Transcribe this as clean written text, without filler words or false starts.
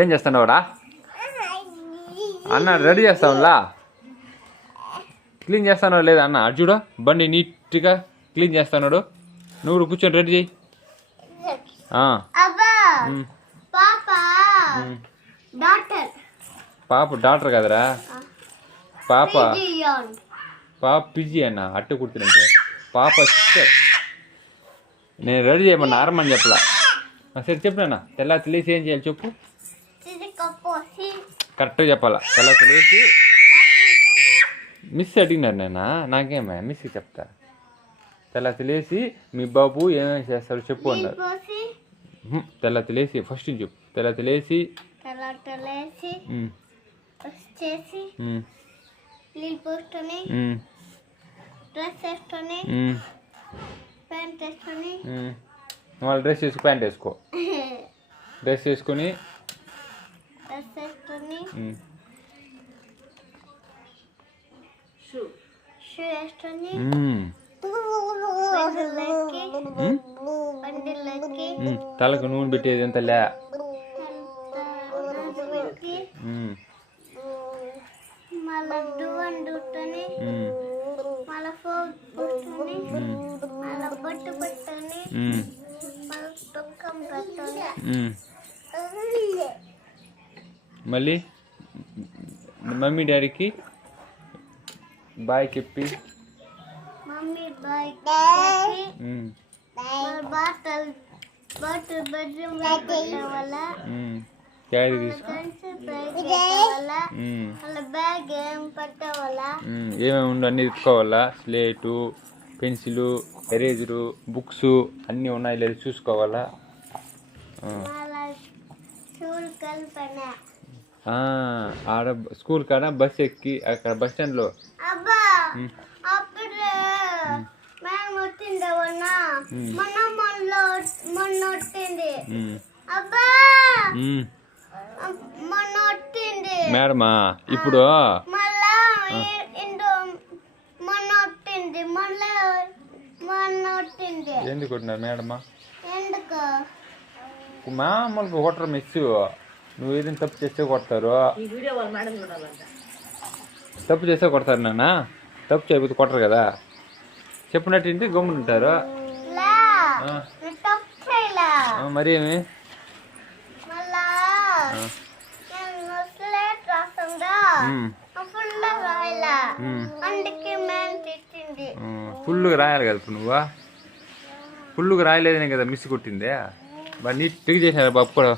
ఏం చేస్తున్నావుడా? అన్న ready చేస్తావులా? Clean చేస్తానో లేదా అన్న? అటు చూడు, బండి నీట్గా క్లీన్ చేస్తున్నాడు. నువ్వు కూర్చొని రెడీ చేయి. పాప డాక్టర్ కదరా? పాప పిజి అన్న అట్టు కుడుతుంటే పాప సిస్టర్. నేను రెడీ చేయమన్నా ఆరమని చెప్పలా. సరే చెప్పినా తెల్లా తెలిసి ఏం చేయాలి చెప్పు. కరెక్ట్గా చెప్పాలా. తెల్లా తెలిసి మిస్ అడిగినారు నేను. నాకేమే మిస్ చెప్తా. తెల్ల తెలిసి మీ బాబు ఏమేమి చేస్తారు చెప్పు అన్నారు. తెల్ల తెలిసి ఫస్ట్ చెప్పు. తెల్ల తెలిసి వాళ్ళ డ్రెస్ వేసుకు ప్యాంట్ వేసుకో. డ్రెస్ వేసుకొని తలకు నూనె పెట్టేది ఎంత లే. మళ్ళీ మమ్మీ డాడీకి బాయ్ చెప్పి ఏమేమి ఉండు అన్నీ తెచ్చుకోవాలా. స్లేటు, పెన్సిలు, ఎరేజరు, బుక్స్ అన్నీ ఉన్నాయి లేదు చూసుకోవాలా. ఆడ స్కూల్ కాడ బస్ ఎక్కి అక్కడ బస్ స్టాండ్లో మేడమా ఇప్పుడు ఎందుకు కొట్టినారు మేడమా? మామూలుగా కొట్టరు మిస్. నువ్వు ఏదైనా తప్పు చేస్తే కొడతారు. తప్పు చేస్తే కొడతారు నాన్న. తప్పు చేయకపోతే కొట్టరు కదా. చెప్పినట్టు ఇంటి గమ్మున ఉంటారు. మరి ఏమి ఫుల్గా రాయాలి కదా. ఇప్పుడు నువ్వు ఫుల్గా రాయలేదనే కదా మిస్ కొట్టిందే. బాగా నీట్గా చేసినారు బాబు కూడా.